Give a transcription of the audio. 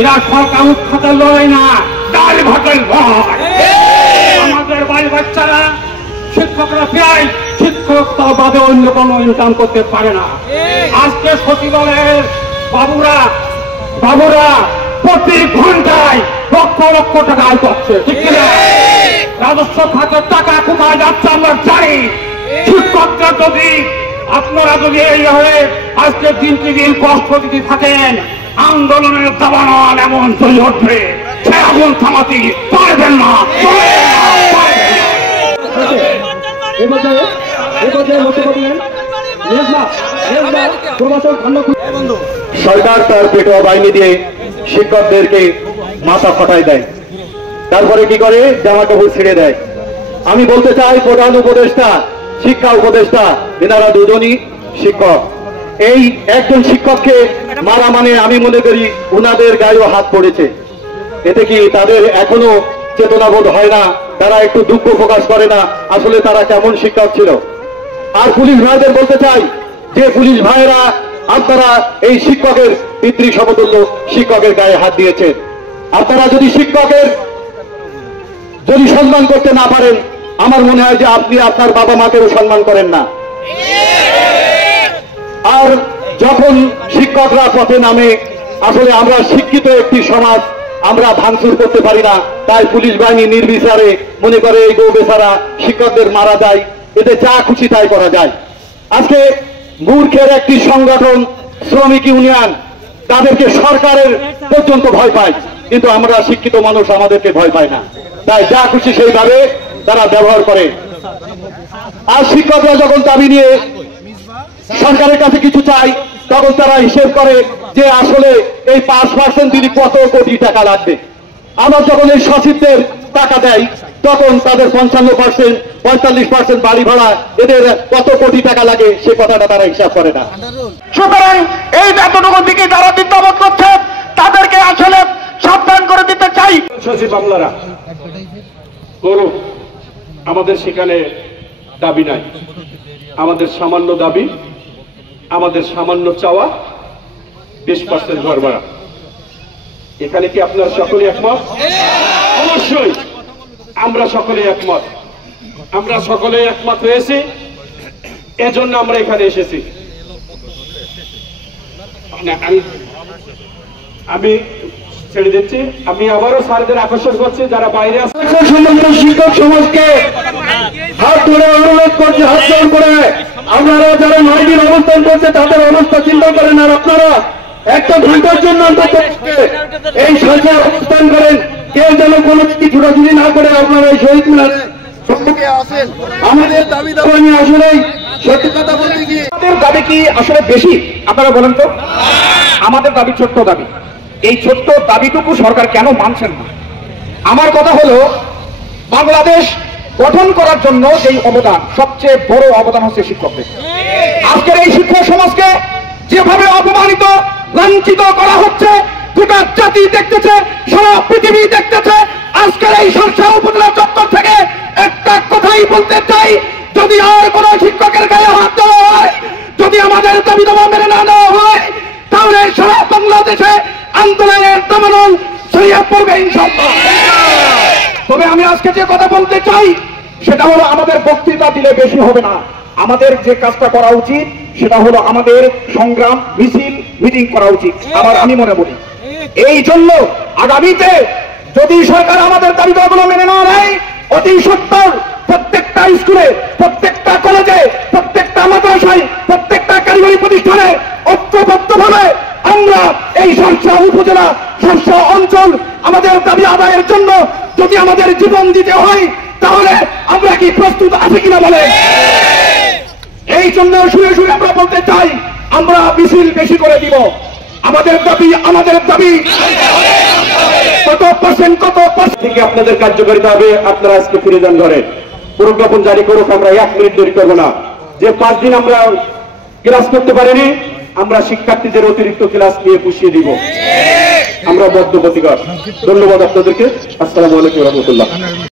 এরা সরকার উৎখাতের লড়াই না, ডাল ভাতের লড়াই। আমাদের বাড়ি বাচ্চারা শিক্ষকরা প্রায় শিক্ষক বাদে অন্য কোনো ইনকাম করতে পারে না। আজকে সচিবালয়ের বাবুরা প্রতি ঘন্টায় লক্ষ লক্ষ টাকা আয় করছে, ঠিক কিনা? রাজস্ব খাতের টাকা কোথায় যাচ্ছে আমরা জানি। শিক্ষকরা যদি আপনারা যদি এইভাবে আজকে দিনকে দিন কষ্ট দিতে থাকেন, আন্দোলনের দাবানল এমন চলে উঠবে, সে আগুন থামাতে পারবেন না। সরকার তার পেটোয়া বাহিনী দিয়ে শিক্ষকদেরকে মাথা ফাটাই দেয়, তারপরে কি করে জামা কাপড় ছিঁড়ে দেয়। আমি বলতে চাই প্রধান উপদেষ্টা, শিক্ষা উপদেষ্টা, এনারা দুজনই শিক্ষক। এই একজন শিক্ষককে মারা মানে আমি মনে করি ওনাদের গায়েও হাত পড়েছে। এতে কি তাদের এখনো চেতনাবোধ হয় না? তারা একটু দুঃখ প্রকাশ করে না আসলে তারা কেমন শিক্ষক ছিল? আর পুলিশ ভাইদের বলতে চাই যে পুলিশ ভাইয়েরা আপনারা এই শিক্ষকের পিতৃ সমতুল্য শিক্ষকের গায়ে হাত দিয়েছেন। আপনারা যদি শিক্ষকের যদি সম্মান করতে না পারেন, আমার মনে হয় যে আপনি আপনার বাবা মাকেও সম্মান করেন না। আর যখন শিক্ষকরা পথে নামে, আসলে আমরা শিক্ষিত একটি সমাজ, আমরা ভাঙচুর করতে পারি না, তাই পুলিশ বাহিনী নির্বিচারে মনে করে এই গো বেচারা শিক্ষকদের মারা যায়, এতে যা খুশি তাই করা যায়। আজকে মূর্খের একটি সংগঠন শ্রমিক ইউনিয়ন, তাদেরকে সরকারের পর্যন্ত ভয় পায়, কিন্তু আমরা শিক্ষিত মানুষ আমাদেরকে ভয় পায় না, তাই যা খুশি সেইভাবে তারা ব্যবহার করে। আর শিক্ষকরা যখন দাবি নিয়ে সরকারের কাছে কিছু চাই, তখন তারা হিসেব করে যে আসলে এই 5% দিলে কত কোটি টাকা লাগবে। আবার যখন এই সচিবদের টাকা দেয়, তখন তাদের 55%, 45% বাড়ি ভাড়া, এদের কত কোটি টাকা লাগে সে কথাটা তারা হিসাব করে না। সুতরাং এই এতটুকু দিকে যারা দ্বিধাবোধ করছে তাদেরকে আসলে সাবধান করে দিতে চাই। সচিব আমলারা করুক, আমাদের সেখানে দাবি নাই, আমাদের সামান্য দাবি, আমাদের সামান্য চাওয়া 20% ঘর ভাড়া। এখানে কি আপনারা সকলে একমত? অবশ্যই আমরা সকলে একমত। আমরা সকলে একমত হয়েছি, এজন্য আমরা এখানে এসেছি। আমি ছেড়ে দিচ্ছি, আমি আবারও স্যারদের আকর্ষণ করছি যারা বাইরে আছে। শিক্ষক সমাজকে হাত ধরে অনুরোধ করছে, হাত জোর করে আপনারা যারা 9 দিন অবস্থান করছে তাদের অবস্থা চিন্তা করেন। আর আপনারা একটা ঘন্টার জন্য অন্তত এই সাথে অবস্থান করেন, কেউ যেন কোনো দিকে ছোটাছুটি না করে আপনারা এই শহীদ মিনারে আসেন। আমাদের দাবি দাবা নিয়ে আসলে সত্যি কথা বলতে কি আমাদের দাবি কি আসলে বেশি? আপনারা বলেন তো। আমাদের দাবি ছোট্ট দাবি, এই ছোট্ট দাবিটুকু সরকার কেন মানছেন না? আমার কথা হলো, বাংলাদেশ গঠন করার জন্য যেই অবদান, সবচেয়ে বড় অবদান হচ্ছে শিক্ষকদের। আজকের এই শিক্ষক সমাজকে যেভাবে অপমানিত, লাঞ্ছিত করা হচ্ছে, গোটা জাতি দেখতেছে, সারা পৃথিবী দেখতেছে। আজকের এই সরকার উপজেলা চত্বর থেকে একটা কথাই বলতে চাই, যদি আর কোন শিক্ষকের গায়ে হাত দেওয়া হয়, যদি আমাদের দাবি দাবা মেনে না দেওয়া হয়, তাহলে সারা বাংলাদেশে আন্দোলনের দাবানল ছড়িয়ে পড়বে ইনশাআল্লাহ। তবে আমি আজকে যে কথা বলতে চাই সেটা হলো, আমাদের বক্তৃতা দিলে বেশি হবে না। আমাদের যে কাজটা করা উচিত সেটা হলো আমাদের সংগ্রাম, মিছিল, মিটিং করা উচিত। আবার আমি মনে করি এই জন্য আগামীতে যদি সরকার আমাদের দাবি দাবাগুলো মেনে না নেয়, অতি সত্বর প্রত্যেকটা স্কুলে, প্রত্যেকটা কলেজে, প্রত্যেকটা মাদ্রাসায়, প্রত্যেকটা কারিগরি প্রতিষ্ঠানে ঐক্যবদ্ধভাবে আমরা এই শার্শা উপজেলা, শার্শা অঞ্চল আমাদের দাবি আদায়ের জন্য যদি আমাদের জীবন দিতে হয়, তাহলে আমরা কি প্রস্তুত আছি কিনা বলে? এই জন্য শুনে শুনে আমরা বলতে চাই, আমরা মিছিল বেশি করে দিব। আমাদের দাবি কত পার্সেন্ট থেকে আপনাদের কার্যকারিতা হবে। আপনারা আজকে ফিরে যান ঘরে, প্রজ্ঞাপন জারি করুক, আমরা 1 মিনিট দেরি করবো না। যে 5 দিন আমরা ক্লাস করতে পারিনি, আমরা শিক্ষার্থীদের অতিরিক্ত ক্লাস নিয়ে পুষিয়ে দিব, আমরা বদ্ধপতিকর। ধন্যবাদ আপনাদেরকে। আসসালামু আলাইকুম ওয়া রাহমাতুল্লাহ।